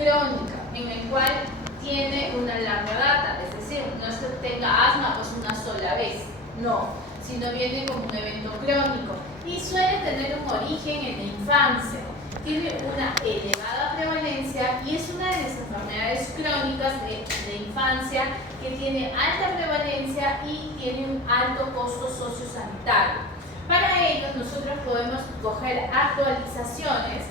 crónica, en el cual tiene una larga data, es decir, no es que tenga asma pues una sola vez, no, sino viene como un evento crónico y suele tener un origen en la infancia. Tiene una elevada prevalencia y es una de las enfermedades crónicas de infancia que tiene alta prevalencia y tiene un alto costo sociosanitario. Para ello, nosotros podemos coger actualizaciones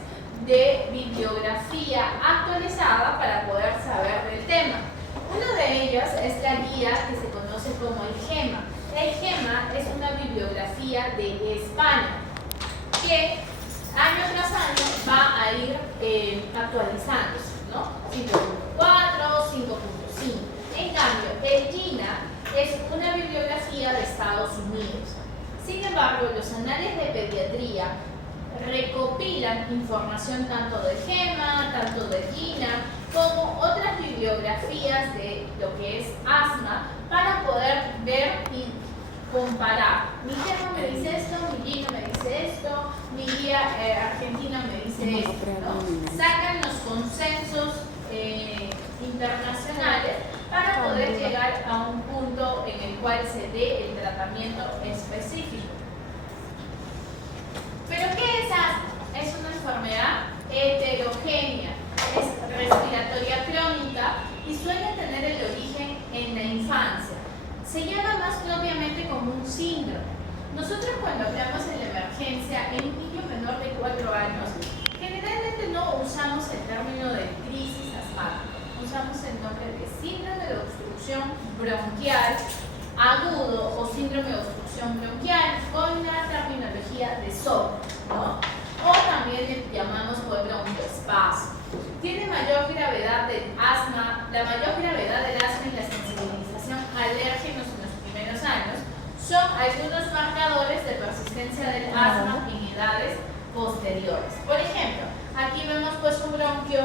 de bibliografía actualizada para poder saber del tema. Uno de ellos es la guía que se conoce como el GEMA. El GEMA es una bibliografía de España que año tras año va a ir actualizándose, ¿no? 5.4, 5.5. En cambio, el GINA es una bibliografía de Estados Unidos. Sin embargo, los anales de pediatría recopilan información tanto de GEMA, tanto de GINA, como otras bibliografías de lo que es asma para poder ver y comparar. Mi GEMA me dice esto, mi GINA me dice esto, mi guía argentina me dice esto, ¿no? Sacan los consensos internacionales para poder llegar a un punto en el cual se dé el tratamiento específico. ¿Pero qué es asma? Es una enfermedad heterogénea, es respiratoria crónica y suele tener el origen en la infancia. Se llama más propiamente como un síndrome. Nosotros cuando hablamos en la emergencia en un niño menor de 4 años, generalmente no usamos el término de crisis asmática, usamos el nombre de síndrome de obstrucción bronquial agudo o síndrome de obstrucción bronquial con la terminología de SOP, ¿no? O también le llamamos por broncoespasmo. Tiene mayor gravedad del asma, la mayor gravedad del asma y la sensibilización a alérgenos en los primeros años son algunos marcadores de persistencia del asma en edades posteriores. Por ejemplo, aquí vemos pues un bronquio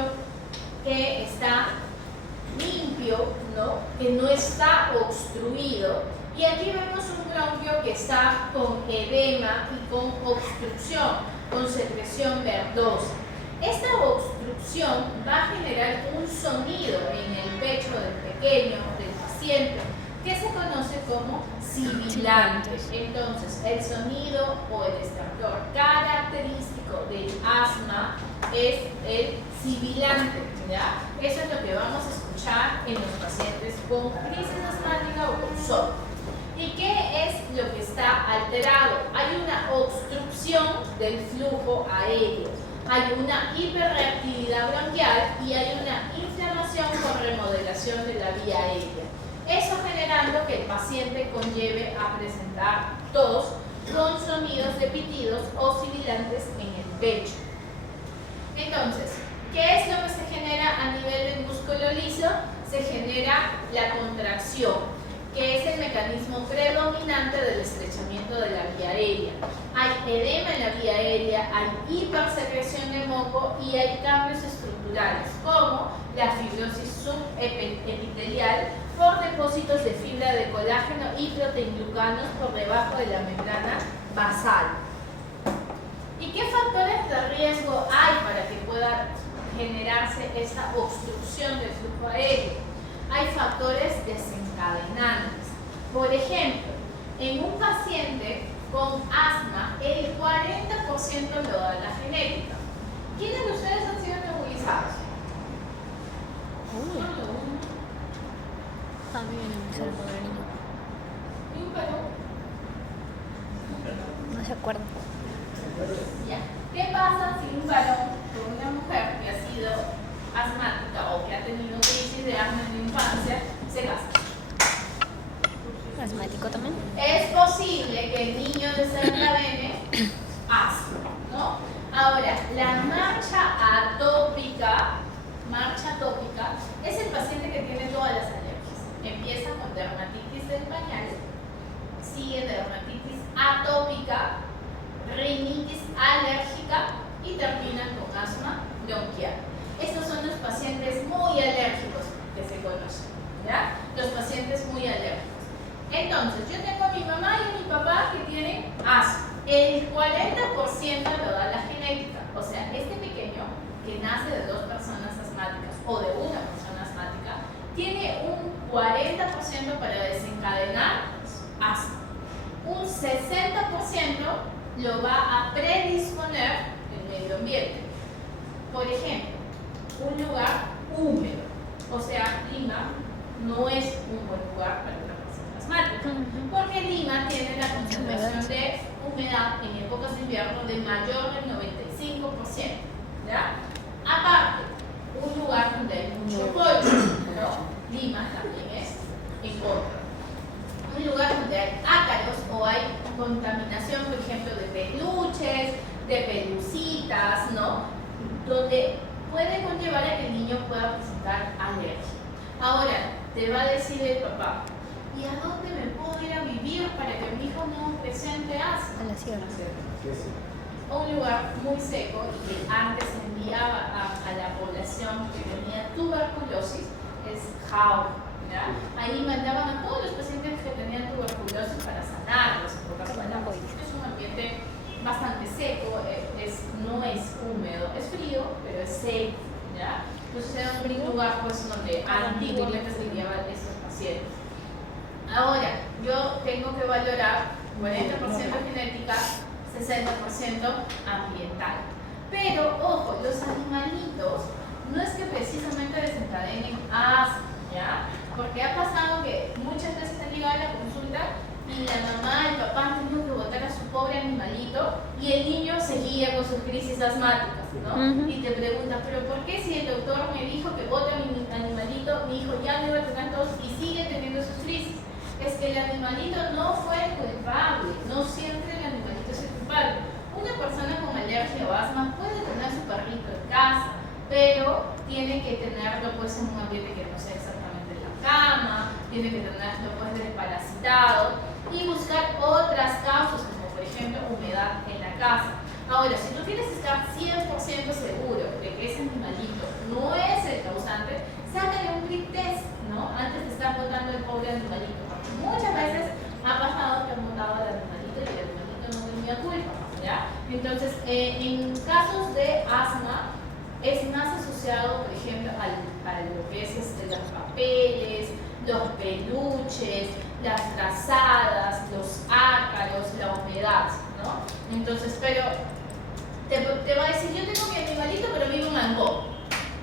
que está limpio, ¿no? Que no está obstruido, y aquí vemos un bronquio que está con edema y con obstrucción, con secreción verdosa. Esta obstrucción va a generar un sonido en el pecho del pequeño, del paciente, que se conoce como sibilante. Entonces, el sonido o el estertor característico del asma es el sibilante, ¿ya? Eso es lo que vamos a escuchar en los pacientes con crisis asmática o con SOP. ¿Y qué es lo que está alterado? Hay una obstrucción del flujo aéreo, hay una hiperreactividad bronquial y hay una inflamación con remodelación de la vía aérea. Eso generando que el paciente conlleve a presentar tos con sonidos de pitidos o sibilantes en el pecho. Entonces, ¿qué es lo que se genera a nivel del músculo liso? Se genera la contracción, que es el mecanismo predominante del estrechamiento de la vía aérea. Hay edema en la vía aérea, hay hipersecreción de moco y hay cambios estructurales, como la fibrosis subepitelial por depósitos de fibra de colágeno y proteinglucanos por debajo de la membrana basal. ¿Y qué factores de riesgo hay para que pueda generarse esta obstrucción del flujo aéreo? Hay factores desencadenantes. Por ejemplo, en un paciente con asma, el 40% lo da la genética. ¿Quiénes de ustedes han sido nebulizados? ¿Y un perro? No se acuerda. Ya. ¿Qué pasa si un varón con una mujer que ha sido asmática o que ha tenido crisis de asma en la infancia se casa? ¿Asmático también? Es posible que el niño desencadene asma, ¿no? Ahora, la marcha atópica es el paciente que tiene todas las alergias. Empieza con dermatitis del pañal, sigue dermatitis atópica, rinitis alérgica y termina con asma bronquial. Estos son los pacientes muy alérgicos que se conocen, ¿ya? Los pacientes muy alérgicos. Entonces, yo tengo a mi mamá y a mi papá que tienen asma. El 40% lo da la genética. O sea, este pequeño que nace de 2 personas asmáticas lo va a predisponer el medio ambiente. Por ejemplo, un lugar húmedo, o sea, Lima no es un buen lugar para una persona asmática, porque Lima tiene la concentración de humedad en épocas de invierno de mayor del 95%, ¿ya? Aparte, un lugar donde hay mucho polvo, ¿no? Lima también es en contra. Un lugar donde hay ácaros o hay contaminación, por ejemplo, de peluches, de pelucitas, ¿no? Donde puede conllevar a que el niño pueda presentar alergia. Ahora, te va a decir el papá, ¿y a dónde me puedo ir a vivir para que mi hijo no presente asma? A la sierra. Un lugar muy seco y que antes enviaba a la población que tenía tuberculosis es Jauja. Ahí mandaban a todos los pacientes que tenían tuberculosis para sanarlos, en pocas palabras. Es un ambiente bastante seco, no es húmedo, es frío, pero es seco, ¿ya? Entonces era un lugar pues, donde antiguamente se enviaban estos pacientes. Ahora, yo tengo que valorar 40% genética, 60% ambiental. Pero, ojo, los animalitos no es que precisamente desencadenen asma, ¿ya? Porque ha pasado que muchas veces han llegado a la consulta y la mamá, el papá han tenido que botar a su pobre animalito y el niño seguía con sus crisis asmáticas, ¿no? Y te preguntas, ¿pero por qué si el doctor me dijo que bote a mi animalito, mi hijo ya no iba a tener tos y sigue teniendo sus crisis? Es que el animalito no fue el culpable, no siempre el animalito es el culpable. Una persona con alergia o asma puede tener su perrito en casa, pero tiene que tenerlo pues en un ambiente que no sea exactamente la cama, tiene que tenerlo pues desparasitado y buscar otras causas como por ejemplo humedad en la casa. Ahora, si tú quieres estar 100% seguro de que ese animalito no es el causante, sácale un prick test, ¿no? Antes de estar botando el pobre animalito. Porque muchas veces ha pasado que han botado al animalito y el animalito no tenía culpa, ¿ya? Entonces, en casos de asma, es más asociado, por ejemplo, a lo que es los papeles, los peluches, las trazadas, los ácaros, la humedad, ¿no? Entonces, pero te va a decir, yo tengo mi animalito, pero vivo en Angó,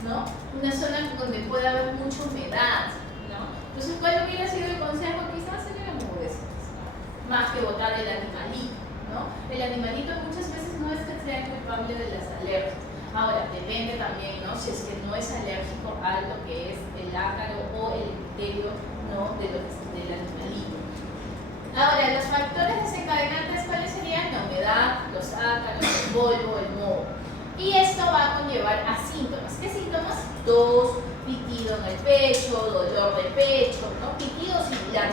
¿no? Una zona donde puede haber mucha humedad, ¿no? Entonces, ¿cuál hubiera sido el consejo? Quizás sería mudeces, ¿no? Más que botar el animalito, ¿no? El animalito muchas veces no es que sea culpable de las alergias. Ahora, depende también, ¿no? Si es que no es alérgico a lo que es el ácaro o el epitelio, ¿no? Del animalito. Ahora, los factores desencadenantes, ¿cuáles serían? La humedad, los ácaros, el polvo, el moho. Y esto va a conllevar a síntomas. ¿Qué síntomas? Tos, pitido en el pecho, dolor de pecho, ¿no? Pitido similar.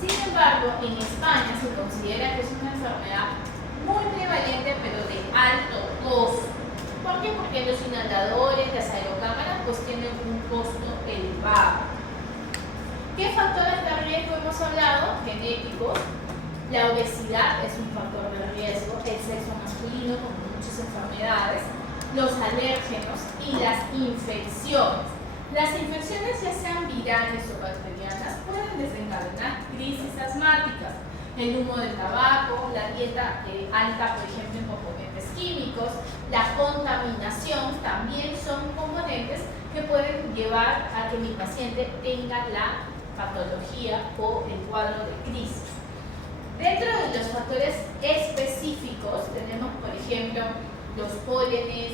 Sin embargo, en España se considera que es una enfermedad muy prevalente, pero de alto costo. ¿Por qué? Porque los inhaladores, las aerocámaras, pues tienen un costo elevado. ¿Qué factores de riesgo hemos hablado? Genéticos. La obesidad es un factor de riesgo, el sexo masculino, como muchas enfermedades, los alérgenos y las infecciones. Las infecciones, ya sean virales o bacterianas, pueden desencadenar crisis asmáticas. El humo del tabaco, la dieta alta, por ejemplo, en componentes químicos, la contaminación también son componentes que pueden llevar a que mi paciente tenga la patología o el cuadro de crisis. Dentro de los factores específicos tenemos, por ejemplo, los pólenes,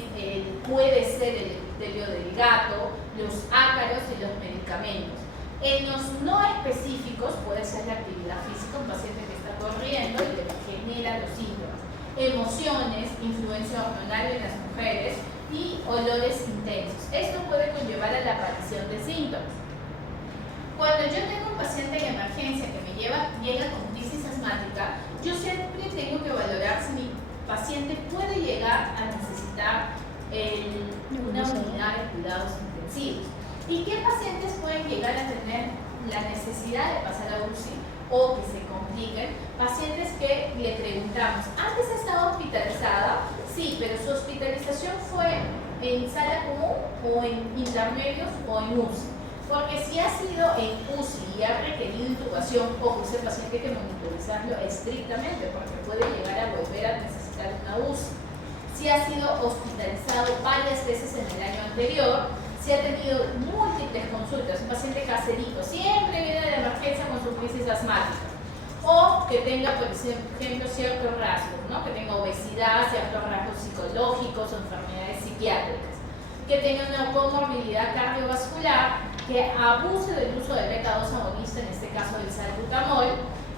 puede ser el epitelio del gato, los ácaros y los medicamentos. En los no específicos puede ser la actividad física, un paciente que está corriendo y le genera los síntomas. Emociones, influencia hormonal en las mujeres y olores intensos. Esto puede conllevar a la aparición de síntomas. Cuando yo tengo un paciente en emergencia que llega con crisis asmática, yo siempre tengo que valorar si mi paciente puede llegar a necesitar una unidad de cuidados intensivos. ¿Y qué pacientes pueden llegar a tener la necesidad de pasar a UCI o que se compliquen? Pacientes que le preguntamos, ¿antes estaba hospitalizada? Sí, pero su hospitalización fue en sala común o en intermedios o en UCI. Porque si ha sido en UCI y ha requerido intubación, ojo, ese paciente hay que monitorizarlo estrictamente porque puede llegar a volver a necesitar una UCI. Si ha sido hospitalizado varias veces en el año anterior, si ha tenido múltiples consultas, un paciente caserito, siempre viene de emergencia con su crisis asmática, o que tenga, por ejemplo, ciertos rasgos, ¿no? Que tenga obesidad, ciertos rasgos psicológicos o enfermedades psiquiátricas, que tenga una comorbilidad cardiovascular, que abuse del uso de beta-2 agonista, en este caso del salbutamol,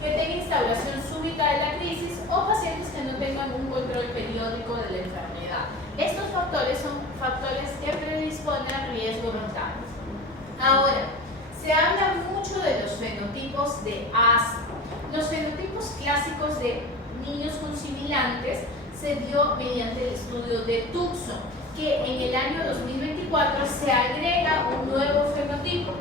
que tenga instauración súbita de la crisis o pacientes que no tengan un control periódico de la enfermedad. Estos factores son factores que predisponen al riesgo vital. Ahora, se habla mucho de los fenotipos de asma. Los fenotipos clásicos de niños con sibilantes se dio mediante el estudio de Tucson, que en el año 2024 se agrega un nuevo fenotipo.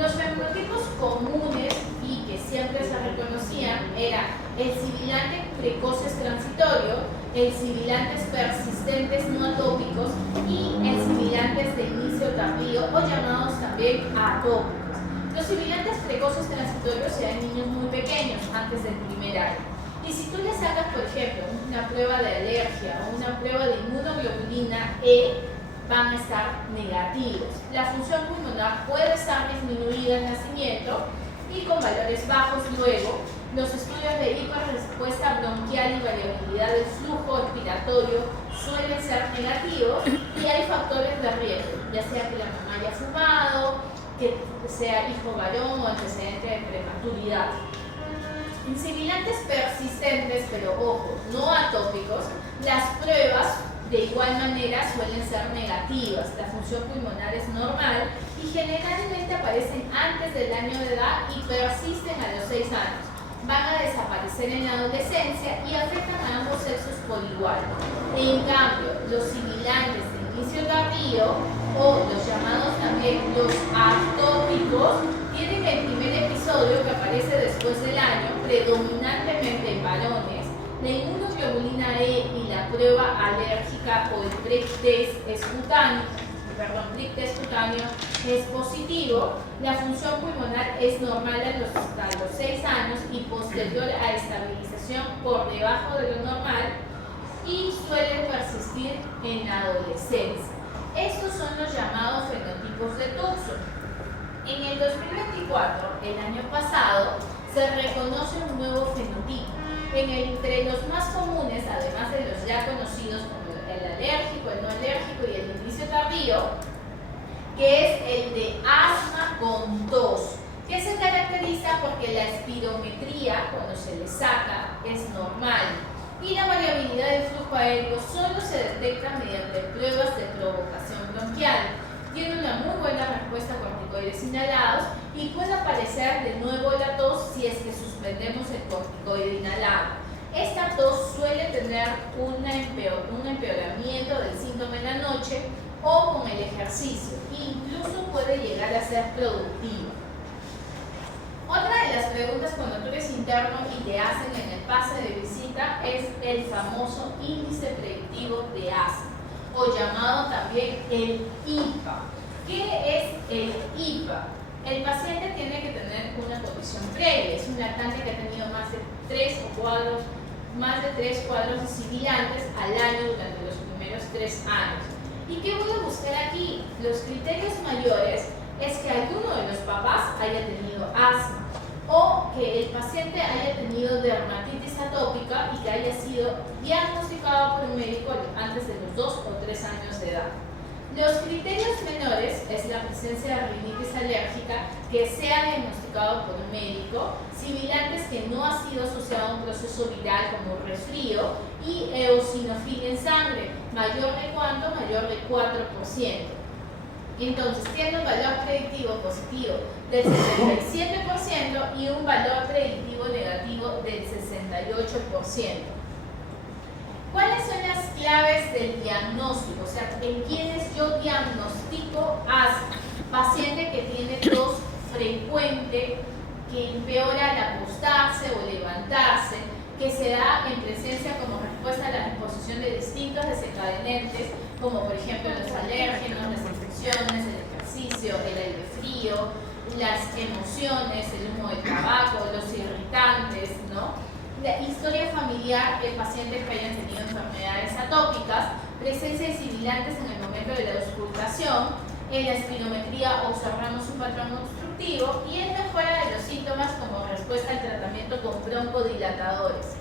Los fenotipos comunes y que siempre se reconocían eran el sibilante precoces transitorio, el sibilantes persistentes no atópicos y el sibilantes de inicio tardío o llamados también atópicos. Los sibilantes precoces transitorios se dan en niños muy pequeños, antes del primer año. Y si tú le sacas, por ejemplo, una prueba de alergia o una prueba de inmunoglobulina E, van a estar negativos. La función pulmonar puede estar disminuida en nacimiento y con valores bajos luego. Los estudios de hiperrespuesta bronquial y variabilidad del flujo respiratorio suelen ser negativos y hay factores de riesgo, ya sea que la mamá haya fumado, que sea hijo varón o antecedente de prematuridad. En sibilantes persistentes, pero ojo, no atópicos, las pruebas de igual manera suelen ser negativas. La función pulmonar es normal y generalmente aparecen antes del año de edad y persisten a los 6 años. Van a desaparecer en la adolescencia y afectan a ambos sexos por igual. En cambio, los sibilantes de inicio tardío o los llamados también los atópicos tienen el primer episodio que aparece después del año, predominantemente en varones. La inmunoglobulina E y la prueba alérgica o el PRIC-test cutáneo es positivo. La función pulmonar es normal hasta los 6 años y posterior a estabilización por debajo de lo normal y suele persistir en la adolescencia. Estos son los llamados fenotipos de Tucson. En el 2024, el año pasado, se reconoce un nuevo fenotipo. Entre los más comunes, además de los ya conocidos como el alérgico, el no alérgico y el inicio tardío, que es el de asma con tos, que se caracteriza porque la espirometría, cuando se le saca, es normal y la variabilidad del flujo aéreo solo se detecta mediante pruebas de provocación bronquial. Tiene una muy buena respuesta a corticoides inhalados y puede aparecer de nuevo la tos si es que suspendemos el corticoide inhalado. Esta tos suele tener un empeoramiento del síntoma en la noche o con el ejercicio, e incluso puede llegar a ser productiva. Otra de las preguntas cuando tú eres interno y te hacen en el pase de visita es el famoso índice predictivo de asma, o llamado también el IPA. ¿Qué es el IPA? El paciente tiene que tener una condición previa, es un lactante que ha tenido más de 3 cuadros de sibilantes al año durante los primeros 3 años. ¿Y qué voy a buscar aquí? Los criterios mayores es que alguno de los papás haya tenido asma o que el paciente haya tenido dermatitis atópica y que haya sido diagnosticado por un médico antes de los 2 o 3 años de edad. Los criterios menores es la presencia de rinitis alérgica que sea diagnosticado por un médico, sibilantes que no ha sido asociado a un proceso viral como un resfrío y eosinofilia en sangre, mayor de cuánto, mayor de 4%. Entonces tiene un valor predictivo positivo del 77% y un valor predictivo negativo del 68%. ¿Cuáles son las claves del diagnóstico? O sea, en quienes yo diagnostico asma. Paciente que tiene tos frecuente, que empeora al acostarse o levantarse, que se da en presencia como respuesta a la exposición de distintos desencadenantes, como por ejemplo los alérgenos, las infecciones, el ejercicio, el aire frío, las emociones, el humo del tabaco, los irritantes, ¿no? La historia familiar de pacientes que hayan tenido enfermedades atópicas, presencia de sibilantes en el momento de la auscultación. En la espirometría observamos un patrón obstructivo y en mejora de los síntomas como respuesta al tratamiento con broncodilatadores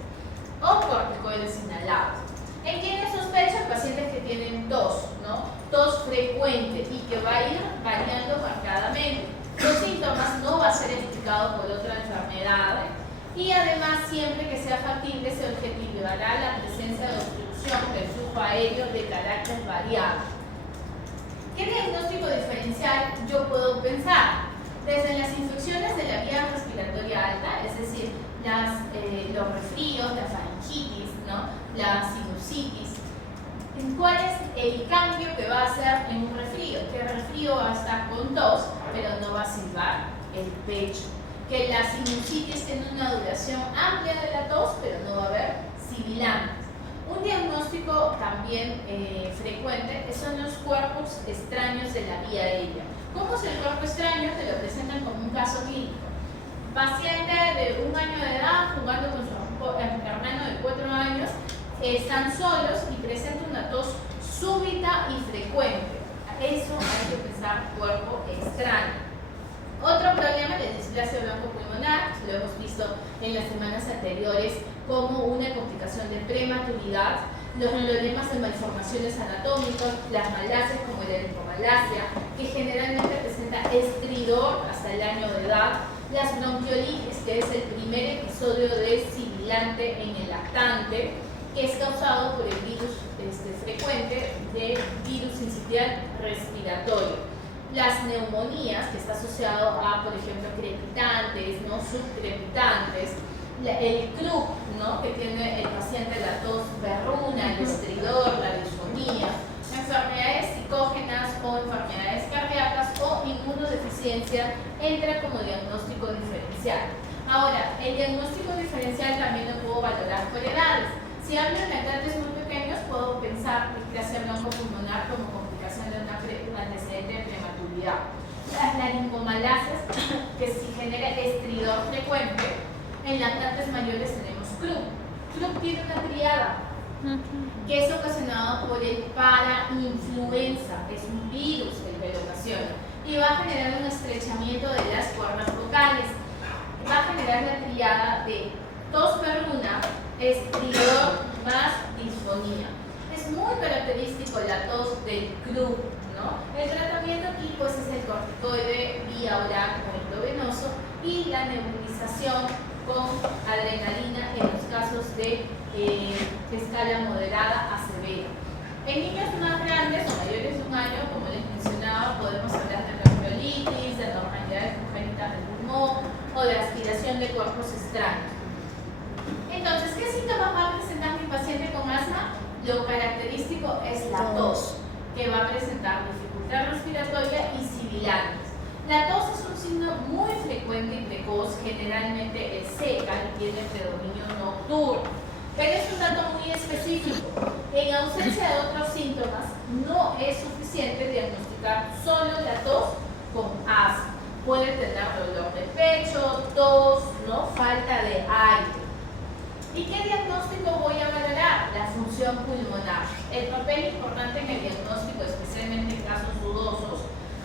o corticoides inhalados. En quienes sospechan pacientes que tienen tos, ¿no? Tos frecuente y que va a ir variando marcadamente. Los síntomas no va a ser explicado por otra enfermedad y además siempre que sea factible se objetivará la presencia de obstrucción del flujo aéreo de carácter variable. ¿Qué diagnóstico diferencial yo puedo pensar? Desde las infecciones de la vía respiratoria alta, es decir, los resfríos, la faringitis, ¿no? La sinusitis. ¿Cuál es el cambio que va a hacer en un resfrío? Que el resfrío va a estar con tos, pero no va a silbar el pecho. Que la sinusitis tiene una duración amplia de la tos, pero no va a haber sibilantes. Un diagnóstico también frecuente son los cuerpos extraños de la vía aérea. ¿Cómo es el cuerpo extraño? Te lo presentan como un caso clínico. Paciente de 1 año de edad jugando con su hermano de 4 años, están solos y presenta una tos súbita y frecuente. Eso hay que pensar cuerpo extraño. Otro problema es la displasia broncopulmonar, lo hemos visto en las semanas anteriores como una complicación de prematuridad, los problemas de malformaciones anatómicas, las malasias como la encefalopatía, que generalmente presenta estridor hasta el año de edad, las bronquiolitis, que es el primer episodio de sibilante en el lactante, que es causado por el virus frecuente de virus sincitial respiratorio. Las neumonías, que está asociado a, por ejemplo, crepitantes, ¿no? Subcrepitantes, el CRUP, ¿no? Que tiene el paciente la tos perruna, el estridor, la disfonía, enfermedades psicógenas o enfermedades cardíacas o inmunodeficiencia entra como diagnóstico diferencial. Ahora, el diagnóstico diferencial también lo puedo valorar por edades. Si hablo de lactantes muy pequeños, puedo pensar displasia broncopulmonar como complicación de un antecedente de prematuridad. Las laringomalacias, que si genera estridor frecuente, en lactantes mayores tenemos CRUP. CRUP tiene una triada que es ocasionado por el parainfluenza, es un virus el que lo ocasiona, y va a generar un estrechamiento de las cuerdas vocales. Va a generar la triada de tos perruna, estridor más disfonía. Es muy característico la tos del CRUP, ¿no? El tratamiento aquí pues es el corticoide vía oral o endovenoso y la nebulización con adrenalina en los casos de escala moderada a severa. En niños más grandes o mayores de 1 año, como les mencionaba, podemos hablar de bronquiolitis, de anormalidades congénitas del pulmón o de aspiración de cuerpos extraños. Entonces, ¿qué síntomas va a presentar mi paciente con asma? Lo característico es la tos, que va a presentar dificultad respiratoria y sibilantes. La tos es un signo muy frecuente y precoz, generalmente es seca y tiene predominio nocturno, pero es un dato muy específico. En ausencia de otros síntomas, no es suficiente diagnosticar solo la tos con asma. Puede tener dolor de pecho, tos, ¿no? Falta de aire. ¿Y qué diagnóstico voy a valorar? La función pulmonar. El papel importante en el diagnóstico, especialmente en casos dudosos,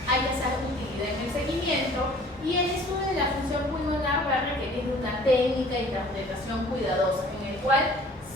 hay que hacer utilidad en el seguimiento y el estudio de la función pulmonar va a requerir una técnica de interpretación cuidadosa en el cual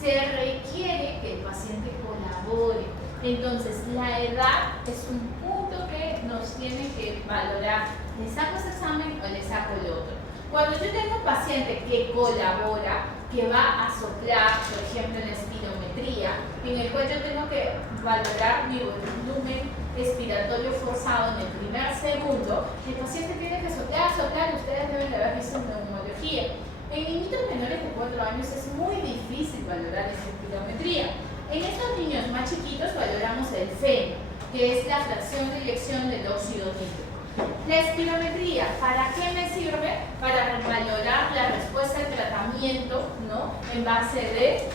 se requiere que el paciente colabore. Entonces, la edad es un punto que nos tiene que valorar. ¿Le saco ese examen o le saco el otro? Cuando yo tengo un paciente que colabora, que va a soplar, por ejemplo, en la espirometría, en el cual yo tengo que valorar mi volumen expiratorio forzado en el primer segundo, el paciente tiene que soplar, ustedes deben de haber visto en neumología. En niñitos menores de 4 años es muy difícil valorar esa espirometría. En estos niños más chiquitos valoramos el FENO, que es la fracción de eyección del óxido nítrico. La espirometría, ¿para qué me sirve? Para valorar la respuesta al tratamiento, ¿no? En base de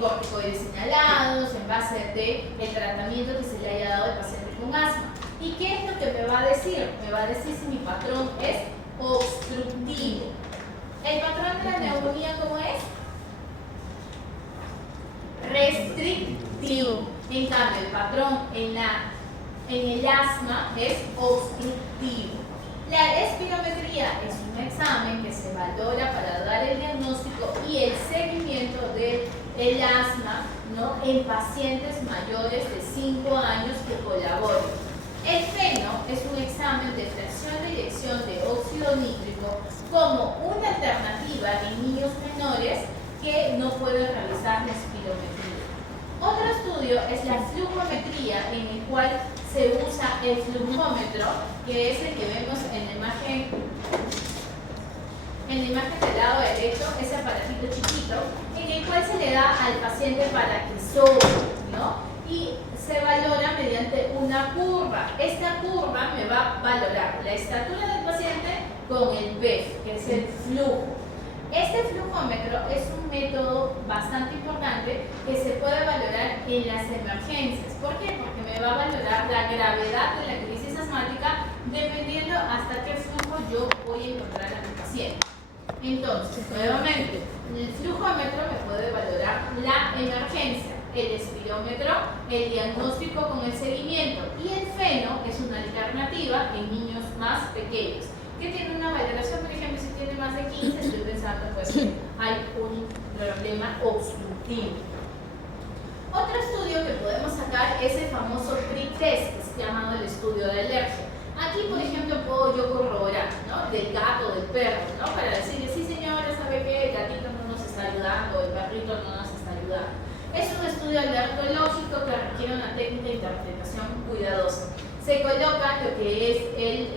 corticoides señalados en base del tratamiento que se le haya dado al paciente con asma. ¿Y qué es lo que me va a decir? Me va a decir si mi patrón es obstructivo. ¿El patrón de la neumonía cómo es? Restrictivo. En cambio, el patrón en el asma es obstructivo. La espirometría es un examen que se valora para dar el diagnóstico y el seguimiento del asma, ¿no?, en pacientes mayores de 5 años que colaboren. El FeNO es un examen de presión de eyección de óxido nítrico como una alternativa en niños menores que no pueden realizar la espirometría. Otro estudio es la flujometría, en el cual se usa el flujómetro, que es el que vemos en la imagen del lado derecho, ese aparatito chiquito, en el cual se le da al paciente para que sople, ¿no? Y se valora mediante una curva. Esta curva me va a valorar la estatura del paciente con el PEF, que es el flujo. Este flujómetro es un método bastante importante que se puede valorar en las emergencias. ¿Por qué? Porque me va a valorar la gravedad de la crisis asmática dependiendo hasta qué flujo yo voy a encontrar a mi paciente. Entonces, nuevamente, el flujómetro me puede valorar la emergencia, el espirómetro, el diagnóstico con el seguimiento, y el FeNO es una alternativa en niños más pequeños, que tiene una valoración, por ejemplo, si tiene más de 15, estoy pensando pues que hay un problema obstructivo. Otro estudio que podemos sacar es el famoso PRI-test, que es llamado el estudio de alergia. Aquí, por ejemplo, puedo yo corroborar, ¿no?, del gato, del perro, ¿no?, para decirle, sí señora, ¿sabe qué? El gatito no nos está ayudando, el perrito no nos está ayudando. Es un estudio alertológico que requiere una técnica de interpretación cuidadosa. Se coloca lo que es el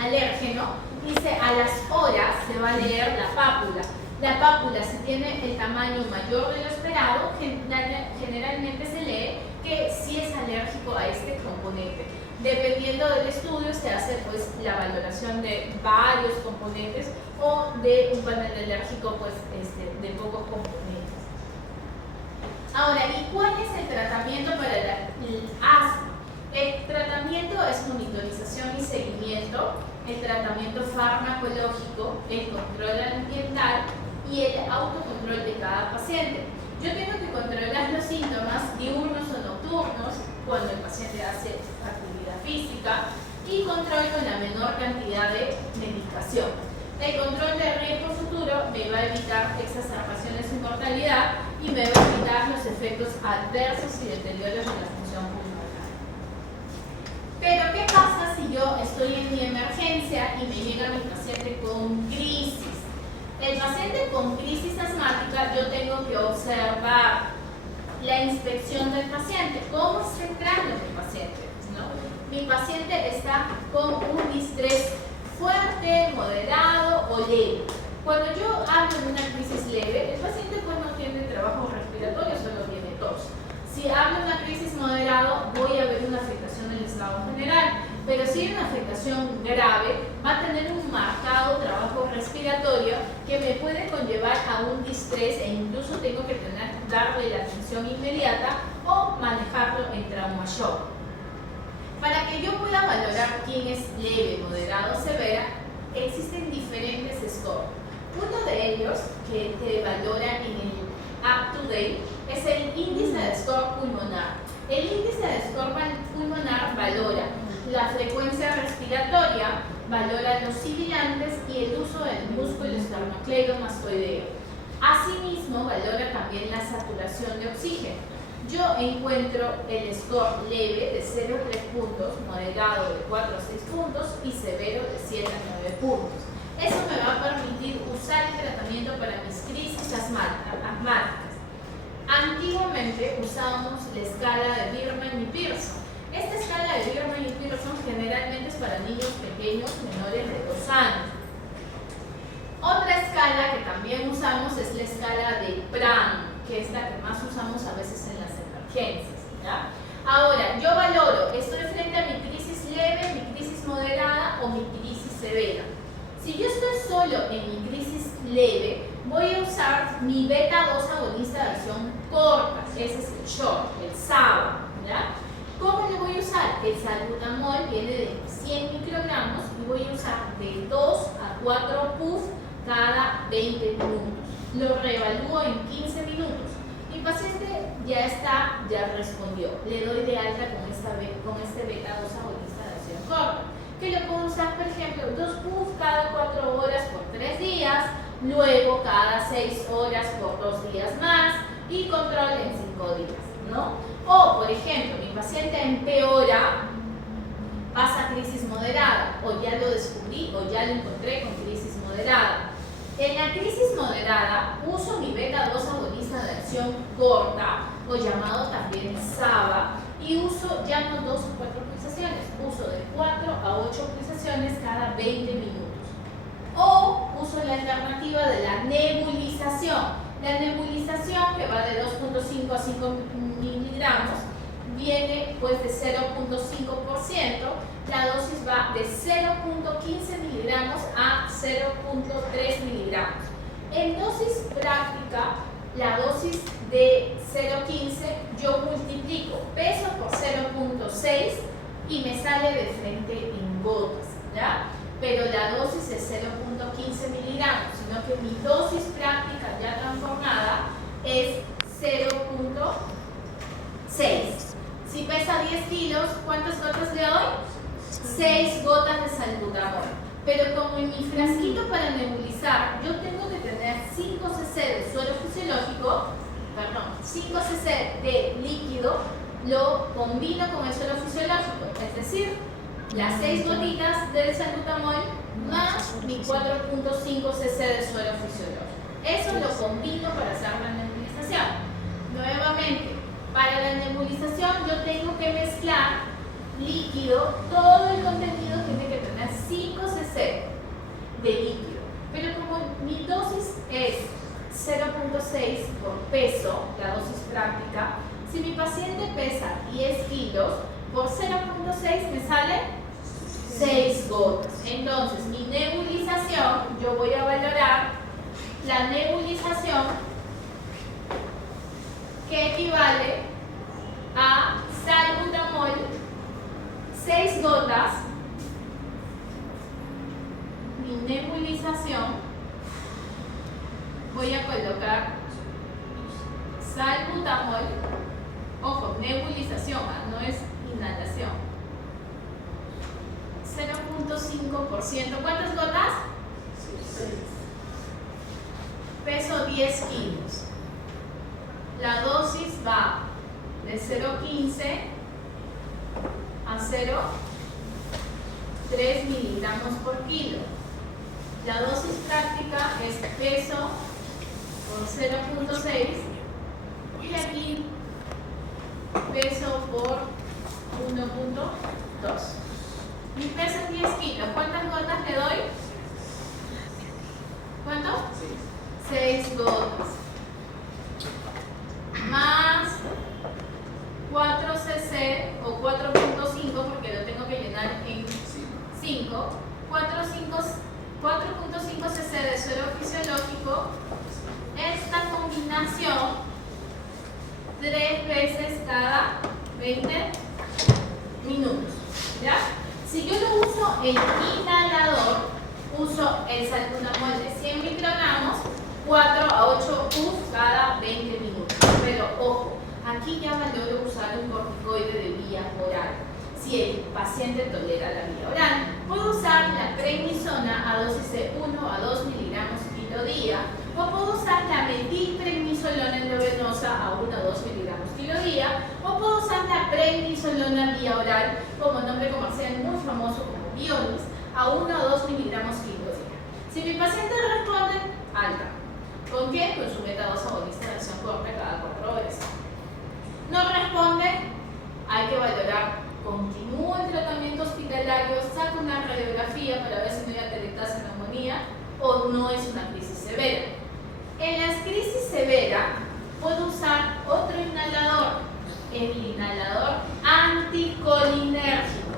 alérgeno y a las horas se va a leer la pápula. La pápula, si tiene el tamaño mayor de lo esperado, generalmente se lee que sí es alérgico a este componente. Dependiendo del estudio se hace pues la valoración de varios componentes o de un panel alérgico pues de pocos componentes. Ahora, ¿y cuál es el tratamiento para el asma? El tratamiento es monitorización y seguimiento, el tratamiento farmacológico, el control ambiental y el autocontrol de cada paciente. Yo tengo que controlar los síntomas diurnos o nocturnos cuando el paciente hace actividad física y control con la menor cantidad de medicación. El control de riesgo futuro me va a evitar exacerbaciones y mortalidad y me va a evitar los efectos adversos y deterioros de la función pulmonar. Pero ¿qué pasa si yo estoy en mi emergencia y me llega mi paciente con crisis? El paciente con crisis asmática, yo tengo que observar la inspección del paciente. ¿Cómo está entrando mi paciente? ¿No? Mi paciente está con un distrés fuerte, moderado o leve. Cuando yo hablo de una crisis leve, el paciente pues no tiene trabajo respiratorio, solo tiene tos. Si hablo de una crisis moderada, voy a ver una afectación del estado general. Pero si hay una afectación grave, va a tener un marcado trabajo respiratorio que me puede conllevar a un distrés e incluso tengo que darle la atención inmediata o manejarlo en trauma shock. Para que yo pueda valorar quién es leve, moderado o severa, existen diferentes scores. Uno de ellos, que te valora en el up-to-date, es el índice de score pulmonar. El índice de score pulmonar valora la frecuencia respiratoria, valora los sibilantes y el uso del músculo esternocleidomastoideo. Asimismo, valora también la saturación de oxígeno. Yo encuentro el score leve de 0 a 3 puntos, moderado de 4 a 6 puntos y severo de 7 a 9 puntos. Eso me va a permitir usar el tratamiento para mis crisis asmáticas. Antiguamente usábamos la escala de Birman y Pearson. Esta escala de Birman y Pearson generalmente es para niños pequeños menores de 2 años. Otra escala que también usamos es la escala de Pram, que es la que más usamos a veces en las emergencias, ¿ya? Ahora, yo valoro, estoy frente a mi crisis leve, mi crisis moderada o mi crisis severa. Si yo estoy solo en mi crisis leve, voy a usar mi beta-2 agonista de acción corta, ese es el short, el SABA, ¿ya? ¿Cómo lo voy a usar? El salbutamol viene de 100 microgramos y voy a usar de 2 a 4 puff cada 20 minutos. Lo reevalúo en 15 minutos. Mi paciente ya respondió. Le doy de alta con este beta-2 agonista de acción corta, que lo puedo usar, por ejemplo, 2 puff cada 4 horas por 3 días, luego cada 6 horas por 2 días más y control en 5 días, ¿no? O, por ejemplo, mi paciente empeora, pasa a crisis moderada, o ya lo descubrí o ya lo encontré con crisis moderada. En la crisis moderada uso mi beta-2 agonista de acción corta, o llamado también SABA, y uso ya no 2 o 4 pulsaciones, uso de 4 a 8 pulsaciones cada 20 minutos. O uso la alternativa de la nebulización. La nebulización, que va de 2.5 a 5 miligramos, viene pues de 0.5%, la dosis va de 0.15 miligramos a 0.3 miligramos. En dosis práctica, la dosis de 0.15 yo multiplico peso por 0.6 y me sale de frente en gotas, ¿ya? Pero la dosis es 0.15 miligramos, sino que mi dosis práctica ya transformada es 0.6. Si pesa 10 kilos, ¿cuántas gotas le doy? 6 gotas de salbutamol. Pero como en mi frasquito para nebulizar yo tengo que tener 5 cc de suero fisiológico, 5 cc de líquido, lo combino con el suero fisiológico, es decir, las 6 gotitas del salbutamol más mi 4.5 cc de suero fisiológico. Eso lo combino para hacer la nebulización. Nuevamente, para la nebulización yo tengo que mezclar líquido, todo el contenido tiene que tener 5 cc de líquido. Pero como mi dosis es 0.6 por peso, la dosis práctica, si mi paciente pesa 10 kilos, por 0.6 me sale 6 gotas. Entonces, mi nebulización, yo voy a valorar la nebulización que equivale a salbutamol 6 gotas. Mi nebulización, voy a colocar salbutamol, ojo, nebulización, no es inhalación, 0.5%. ¿Cuántas gotas? 6. Peso 10 kilos. La dosis va de 0.15 a 0.3 miligramos por kilo. La dosis práctica es peso por 0.6 y aquí peso por 1.2. Mi peso es 10 kilos. ¿Cuántas gotas le doy? ¿Cuánto? 6 gotas. Más 4 cc o 4.5 porque lo tengo que llenar en 5. 4.5 cc de suero fisiológico. Esta combinación 3 veces cada 20 minutos. ¿Ya? Si yo lo uso en inhalador, uso el salbutamol de 100 microgramos, 4 a 8 puff cada 20 minutos. Pero ojo, aquí ya valoro usar un corticoide de vía oral. Si el paciente tolera la vía oral, puedo usar la prednisona a dosis de 1 a 2 miligramos kilo día, o puedo usar la metilprednisolona endovenosa a 1 a 2 miligramos kilo día, o puedo usar la prednisolona vía oral, como nombre comercial muy famoso como Bionis, a 1 a 2 miligramos kilo día. Si mi paciente responde, alta. ¿Con qué? Con su beta-2 agonista de acción corta cada 4 horas. No responde, hay que valorar. Continúo el tratamiento hospitalario, saco una radiografía para ver si no hay atelectasia neumonía o no es una crisis severa. En las crisis severas puedo usar otro inhalador, el inhalador anticolinérgico.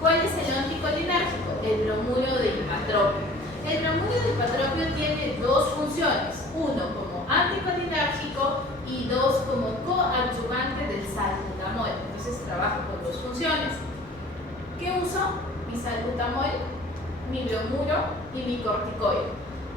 ¿Cuál es el anticolinérgico? El bromuro de ipatropio. El bromuro de ipatropio tiene dos funciones. 1 como anticolinérgico y 2 como coadyuvante del salbutamol. Entonces trabajo con dos funciones. ¿Qué uso? Mi salbutamol, mi bromuro y mi corticoide.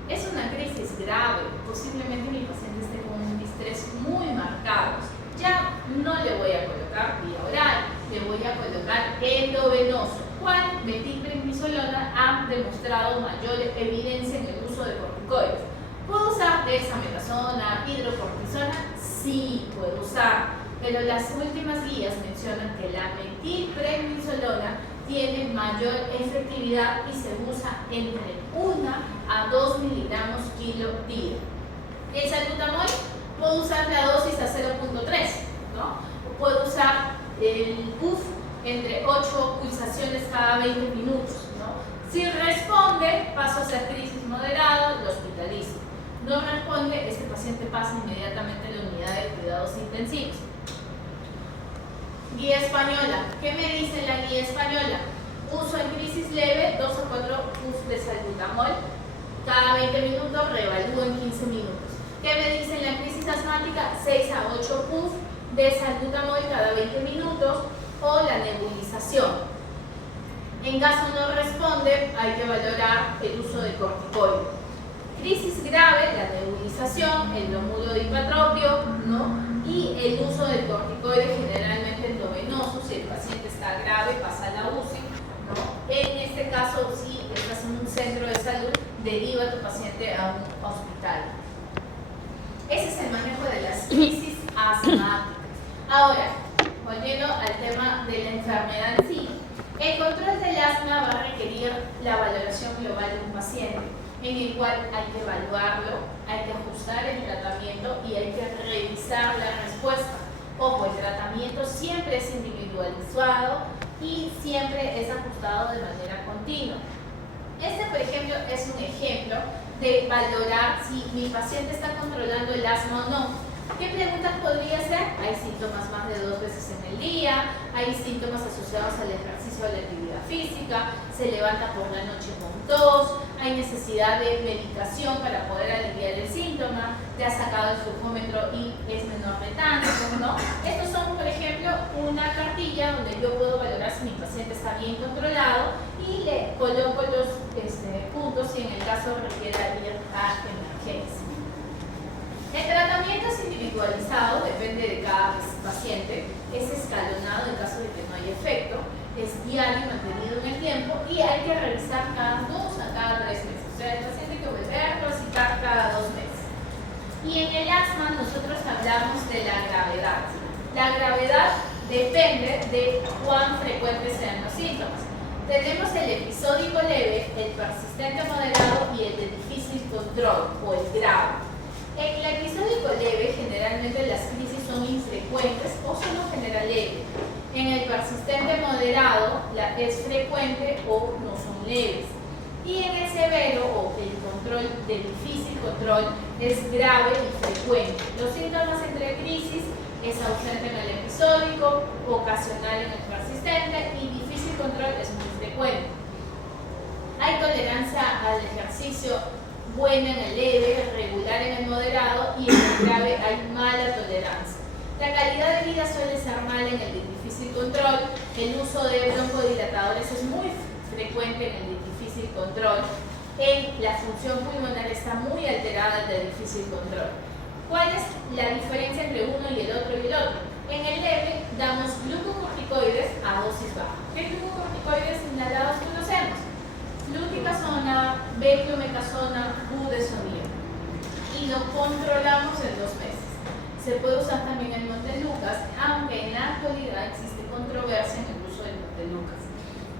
Es una crisis grave, posiblemente mi paciente esté con un distrés muy marcado. Ya no le voy a colocar vía oral, le voy a colocar endovenoso. ¿Cuál? Metilprednisolona ha demostrado mayor evidencia en el uso de corticoides. ¿Puedo usar dexametasona, hidrocortisona? Sí, puedo usar, pero las últimas guías mencionan que la metilprednisolona tiene mayor efectividad y se usa entre 1 a 2 miligramos kilo día. El salbutamol puedo usar la dosis a 0.3, ¿no? O puedo usar el PUF entre 8 pulsaciones cada 20 minutos, ¿no? Si responde, paso a hacer crisis moderada, lo hospitalizo. No responde, este paciente pasa inmediatamente a la unidad de cuidados intensivos. Guía española. ¿Qué me dice la guía española? Uso en crisis leve 2 a 4 PUF de salbutamol cada 20 minutos, reevalúo en 15 minutos. ¿Qué me dice en la crisis asmática? 6 a 8 PUF de salbutamol cada 20 minutos o la nebulización. En caso no responde, hay que valorar el uso de corticoide. Crisis grave, la nebulización, el bromuro de hipatropio, ¿no? Y el uso del corticoide generalmente endovenoso, si el paciente está grave, pasa a la UCI, ¿no? En este caso, si estás en un centro de salud, deriva a tu paciente a un hospital. Ese es el manejo de las crisis asmáticas. Ahora, volviendo al tema de la enfermedad en sí, el control del asma va a requerir la valoración global de un paciente, en el cual hay que evaluarlo, hay que ajustar el tratamiento y hay que revisar la respuesta. Ojo, el tratamiento siempre es individualizado y siempre es ajustado de manera continua. Este, por ejemplo, es un ejemplo de valorar si mi paciente está controlando el asma o no. ¿Qué preguntas podría hacer? Hay síntomas más de 2 veces en el día, hay síntomas asociados al ejercicio o a la actividad física, se levanta por la noche con tos, hay necesidad de medicación para poder aliviar el síntoma, te ha sacado el flujómetro y es menor de tanto, ¿no? Estos son, por ejemplo, una cartilla donde yo puedo valorar si mi paciente está bien controlado y le coloco los puntos si en el caso requiera ir a emergencia. El tratamiento es individualizado, depende de cada paciente, es escalonado en caso de que no haya efecto, es diario, mantenido en el tiempo y hay que revisar cada 2 a cada 3 meses. O sea, el paciente hay que volver a recitar cada 2 meses. Y en el asma nosotros hablamos de la gravedad. La gravedad depende de cuán frecuentes sean los síntomas. Tenemos el episódico leve, el persistente moderado y el de difícil control o el grave. En el episódico leve, generalmente las crisis son infrecuentes o solo genera leve. En el persistente moderado, es frecuente o no son leves. Y en el severo o el control de difícil control es grave y frecuente. Los síntomas entre crisis es ausente en el episódico, ocasional en el persistente y difícil control es muy frecuente. Hay tolerancia al ejercicio buena en el leve, regular en el moderado y en el grave hay mala tolerancia. La calidad de vida suele ser mala en el de difícil control, el uso de broncodilatadores es muy frecuente en el de difícil control, la función pulmonar está muy alterada en el de difícil control. ¿Cuál es la diferencia entre uno y el otro? En el leve damos glucocorticoides a dosis baja. ¿Qué glucocorticoides inhalados conocemos? Fluticasona, beclomethasona, budesonida. Y lo controlamos en 2 meses. Se puede usar también el Montelukast, aunque en la actualidad existe controversia en el uso del Montelukast.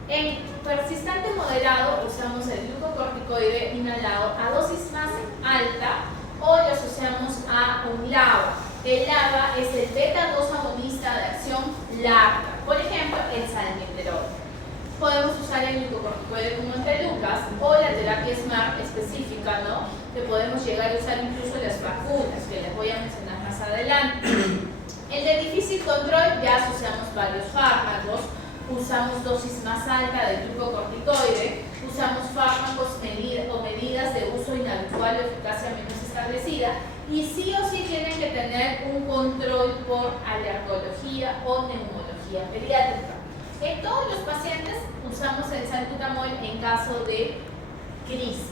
En persistente moderado usamos el glucocorticoide inhalado a dosis más alta o lo asociamos a un LABA. El LABA es el beta-2 agonista de acción larga, por ejemplo, el salmeterol. Podemos usar el glucocorticoide con Montelukast o la terapia SMART específica, ¿no? Que podemos llegar a usar incluso las vacunas, que les voy a mencionar más adelante. El de difícil control ya asociamos varios fármacos, usamos dosis más alta de glucocorticoide, usamos fármacos o medidas de uso inhabitual o eficacia menos establecida, y sí o sí tienen que tener un control por alergología o neumología pediátrica. En todos los pacientes usamos el salbutamol en caso de crisis.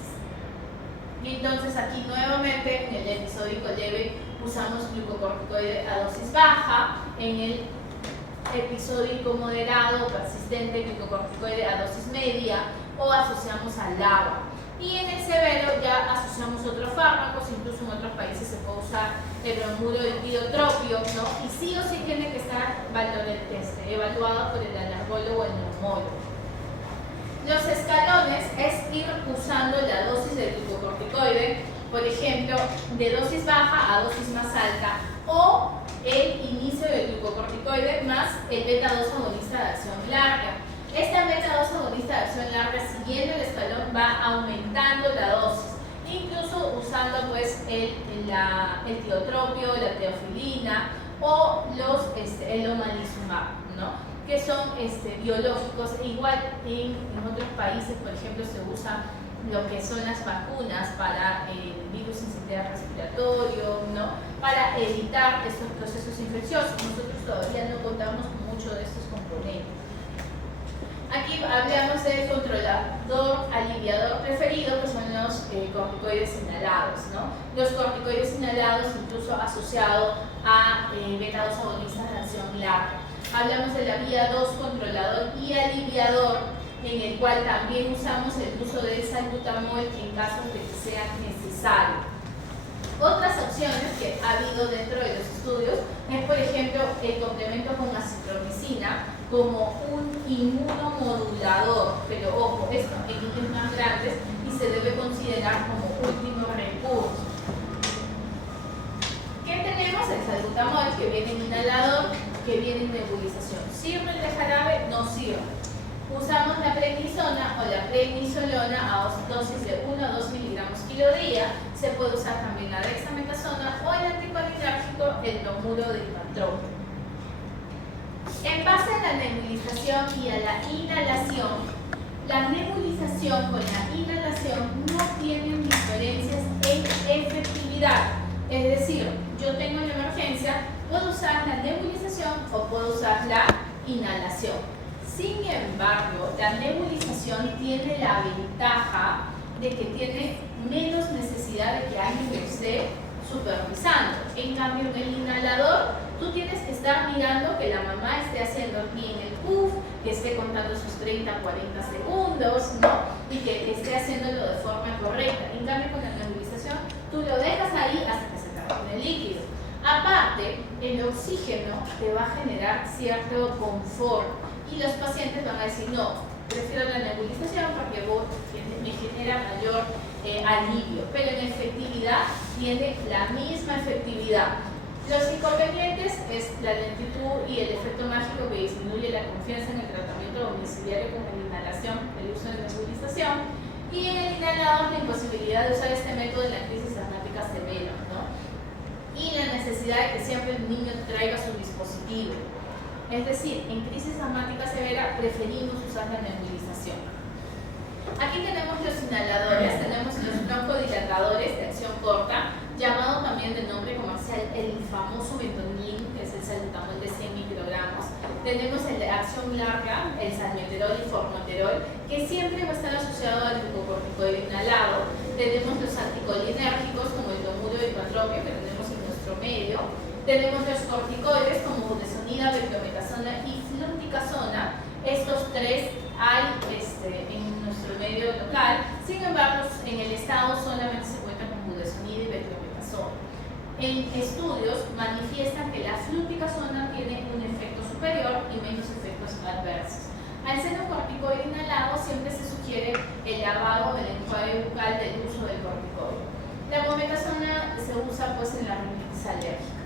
Y entonces aquí nuevamente en el episódico leve usamos glucocorticoide a dosis baja, en el episódico moderado o persistente glucocorticoide a dosis media, o asociamos al LABA. Y en el severo ya asociamos otros fármacos, incluso en otros países se puede usar el bromuro del biotropio, ¿no? Y sí o sí tiene que estar evaluado por el alergólogo o el neumólogo. Los escalones es ir usando la dosis de glucocorticoide, por ejemplo, de dosis baja a dosis más alta, o el inicio del glucocorticoide más el beta-2 agonista de acción larga. Esta beta-2 agonista de acción larga, siguiendo el escalón, va aumentando la dosis, incluso usando pues el tiotropio, la teofilina o el omalizumab, ¿no? Que son biológicos. Igual en otros países, por ejemplo, se usa lo que son las vacunas para el virus sincitial respiratorio, ¿no? Para evitar estos procesos infecciosos. Nosotros todavía no contamos con mucho de estos componentes. Aquí hablamos del controlador aliviador preferido, que son los corticoides inhalados, ¿no? Los corticoides inhalados, incluso asociados a beta-2 agonistas de acción larga. Hablamos de la vía 2, controlador y aliviador, en el cual también usamos el uso del salbutamol en casos de que sea necesario. Otras opciones que ha habido dentro de los estudios es, por ejemplo, el complemento con acitromicina como un inmunomodulador, pero ojo, esto en niños más grandes y se debe considerar como último recurso. ¿Qué tenemos? El salbutamol, que viene en inhalador, que viene en nebulización. ¿Sirve el de jarabe? No sirve. Usamos la prednisona o la prednisolona a dosis de 1 a 2 miligramos kilo día. Se puede usar también la dexametasona o el anticolinérgico, el bromuro de ipantropio. En base a la nebulización y a la inhalación, la nebulización con la inhalación no tienen diferencias en efectividad. Es decir, yo tengo una emergencia, puedo usar la nebulización o puedo usar la inhalación. Sin embargo, la nebulización tiene la ventaja de que tiene menos necesidad de que alguien lo esté supervisando. En cambio, en el inhalador, tú tienes que estar mirando que la mamá esté haciendo bien el puff, que esté contando sus 30, 40 segundos, ¿no? Y que esté haciéndolo de forma correcta. En cambio, con la nebulización, tú lo dejas ahí hasta que se termine el líquido. Aparte, el oxígeno te va a generar cierto confort y los pacientes van a decir, no, prefiero la nebulización porque me genera mayor alivio, pero en efectividad tiene la misma efectividad. Los inconvenientes es la lentitud y el efecto mágico que disminuye la confianza en el tratamiento domiciliario con la inhalación, el uso de nebulización, y en el inhalador la imposibilidad de usar este método en la crisis asmática severa, ¿no? Y la necesidad de que siempre el niño traiga su dispositivo. Es decir, en crisis asmática severa preferimos usar la nebulización. Aquí tenemos los inhaladores, tenemos los broncodilatadores de acción corta, llamado también de nombre comercial el famoso Ventolin, que es el salbutamol de 100 microgramos. Tenemos el de acción larga, el salmeterol y formoterol, que siempre va a estar asociado al glucocorticoide inhalado. Tenemos los anticolinérgicos como el bromuro de ipantropio, que tenemos en nuestro medio. Tenemos los corticoides como budesonida, beclometasona y fluticasona. Estos tres hay en nuestro medio local. Sin embargo, en el estado solamente se cuenta con budesonida y beclometasona. En estudios manifiestan que la fluticasona tiene un efecto superior y menos efectos adversos. Al ser un corticoide inhalado, siempre se sugiere el lavado del enjuague bucal del uso del corticoide. La brometasona se usa pues en la rinitis alérgica.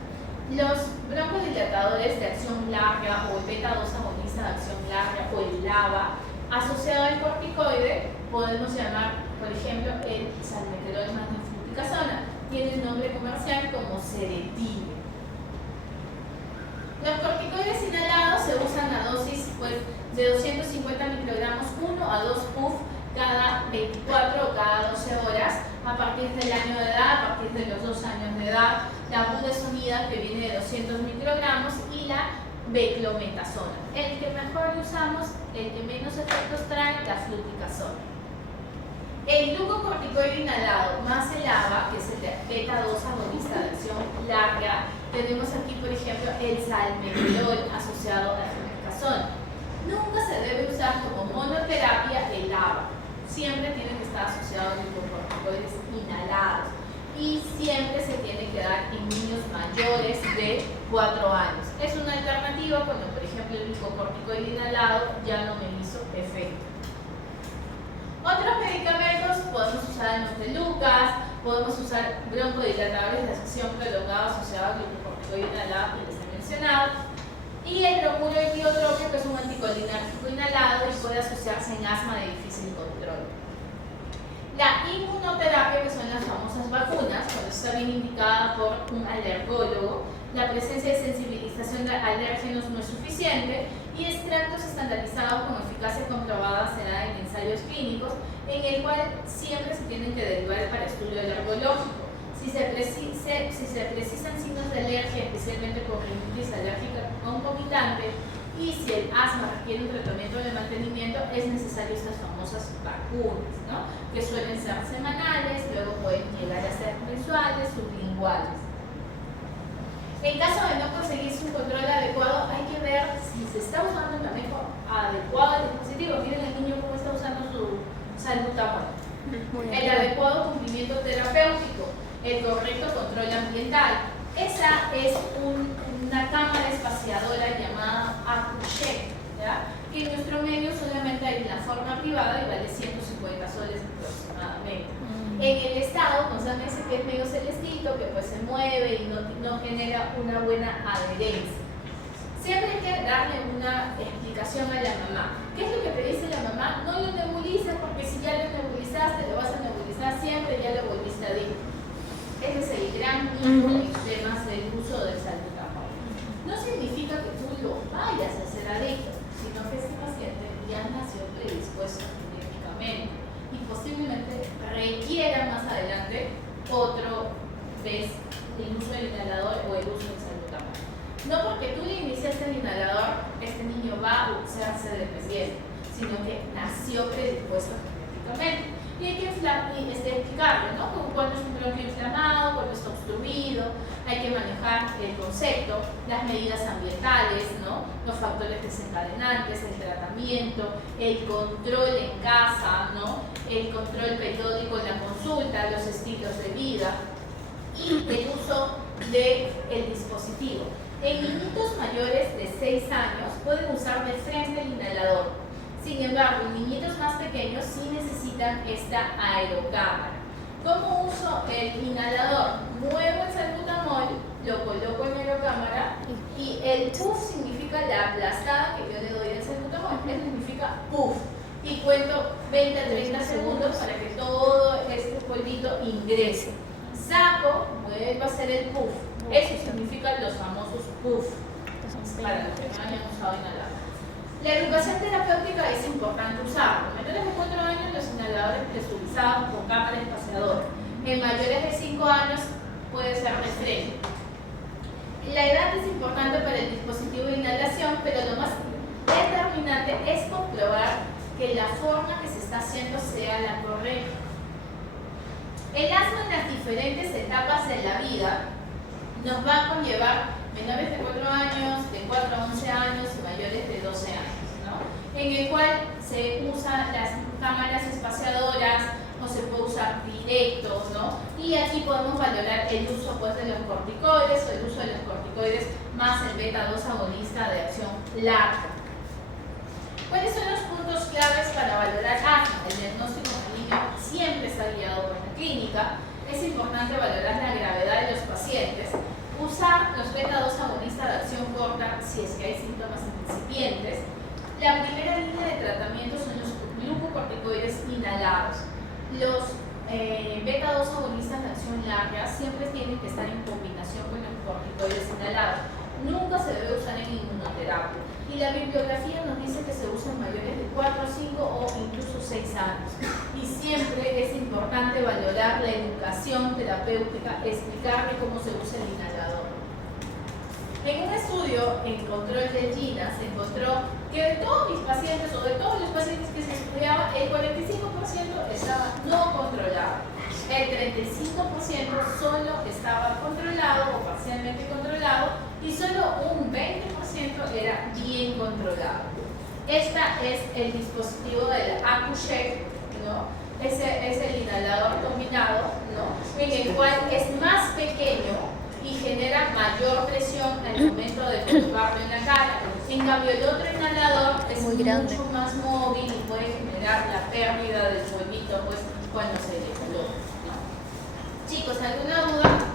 Los broncodilatadores de acción larga o el beta-2 agonista de acción larga o el LABA asociado al corticoide podemos llamar, por ejemplo, el salmeterol más fluticasona. Tiene el nombre comercial como Seretine. Los corticoides inhalados se usan a dosis de del año de edad, a partir de los 2 años de edad, la budesonida, que viene de 200 microgramos, y la beclometasona. El que mejor usamos, el que menos efectos trae, la fluticasona. El glucocorticoide inhalado más el ABA, que es el beta-2 agonista de acción larga, tenemos aquí, por ejemplo, el salmeterol asociado a la fluticasona. Nunca se debe usar como monoterapia el ABA. Siempre tiene que estar asociado a glucocorticoides inhalados. Y siempre se tiene que dar en niños mayores de 4 años. Es una alternativa cuando, por ejemplo, el glucocorticoide inhalado ya no me hizo efecto. Otros medicamentos, podemos usar el Montelukast, podemos usar broncodilatadores de acción prolongada asociados al glucocorticoide inhalado que les he mencionado, y el bromuro de tiotropio, que es un anticolinérgico inhalado y puede asociarse en asma de difícil control. La inmunoterapia, que son las famosas vacunas, cuando está bien indicada por un alergólogo, la presencia de sensibilización de alérgenos no es suficiente y extractos estandarizados con eficacia comprobada se dan en ensayos clínicos, en el cual siempre se tienen que derivar para estudio alergológico. Si se precisan signos de alergia, especialmente por rinitis alérgica concomitante, y si el asma requiere un tratamiento de mantenimiento, es necesario estas famosas vacunas, ¿no? Que suelen ser semanales, luego pueden llegar a ser mensuales, sublinguales. En caso de no conseguirse un control adecuado, hay que ver si se está usando el manejo adecuado del dispositivo. Miren el niño cómo está usando su salbutamol. El adecuado cumplimiento terapéutico, el correcto control ambiental. Esa es una cámara espaciadora llamada Accucheck, que en nuestro medio solamente hay en la forma privada y vale 150 soles aproximadamente. En el estado, constándose que es medio celestito, que pues se mueve y no genera una buena adherencia. Siempre hay que darle una explicación a la mamá. ¿Qué es lo que te dice la mamá? No lo nebulices, porque si ya lo nebulizaste, lo vas a nebulizar siempre, ya lo volviste a decir. Ese es el gran mito en temas del uso del salbutamol. No significa que tú lo vayas a hacer adicto, sino que ese paciente ya nació predispuesto genéticamente y posiblemente requiera más adelante otro vez el uso del inhalador o el uso del salbutamol. No porque tú le iniciaste el inhalador, este niño va a hacerse dependiente, sino que nació predispuesto genéticamente. Y hay que explicarlo, ¿no? Como cuando es un bronquio inflamado, cuando está obstruido, hay que manejar el concepto, las medidas ambientales, ¿no? Los factores desencadenantes, el tratamiento, el control en casa, ¿no? El control periódico en la consulta, los estilos de vida y el uso del dispositivo. En niñitos mayores de 6 años pueden usar de frente el inhalador. Sin embargo, en niñitos más pequeños sí necesitan esta aerocámara. ¿Cómo uso el inhalador? Muevo el salbutamol, lo coloco en la aerocámara y el puff significa la aplastada que yo le doy al salbutamol. Eso significa puff. Y cuento 20 a 30 segundos para que todo este polvito ingrese. Saco, vuelvo a hacer el puff. Eso significa los famosos puff. Para los que no hayan usado inhalador. La educación terapéutica es importante usarlo. En menores de 4 años, los inhaladores presurizados con cámara espaciadora. En mayores de 5 años, puede ser de freno. La edad es importante para el dispositivo de inhalación, pero lo más determinante es comprobar que la forma que se está haciendo sea la correcta. El asma en las diferentes etapas de la vida nos va a conllevar menores de 4 años, de 4 a 11 años y mayores de 12 años, ¿no? En el cual se usan las cámaras espaciadoras o se puede usar directos, ¿no? Y aquí podemos valorar el uso pues, de los corticoides o el uso de los corticoides más el beta-2 agonista de acción larga. ¿Cuáles son los puntos claves para valorar asma? El diagnóstico clínico siempre está guiado por la clínica. Es importante valorar la gravedad de los pacientes. Usar los beta-2 agonistas de acción corta si es que hay síntomas incipientes. La primera línea de tratamiento son los glucocorticoides inhalados. Los beta-2 agonistas de acción larga siempre tienen que estar en combinación con los corticoides inhalados. nunca se debe usar en inmunoterapia. Y la bibliografía nos dice que se usa en mayores de 4, 5 o incluso 6 años. Y siempre es importante valorar la educación terapéutica, explicarle cómo se usa el inhalador. En un estudio en control de GINA se encontró que de todos mis pacientes o de todos los pacientes que se estudiaba, el 45% estaba no controlado, el 35% solo estaba controlado o parcialmente controlado y solo un 20% era bien controlado. Este es el dispositivo del AccuCheck, ¿no? Ese es el inhalador combinado, ¿no? En el cual es más pequeño y genera mayor presión al momento de colocarlo en la cara. En cambio, el otro inhalador es mucho más móvil y puede generar la pérdida del polvito pues, cuando se le coloca, ¿no? Chicos, ¿alguna duda?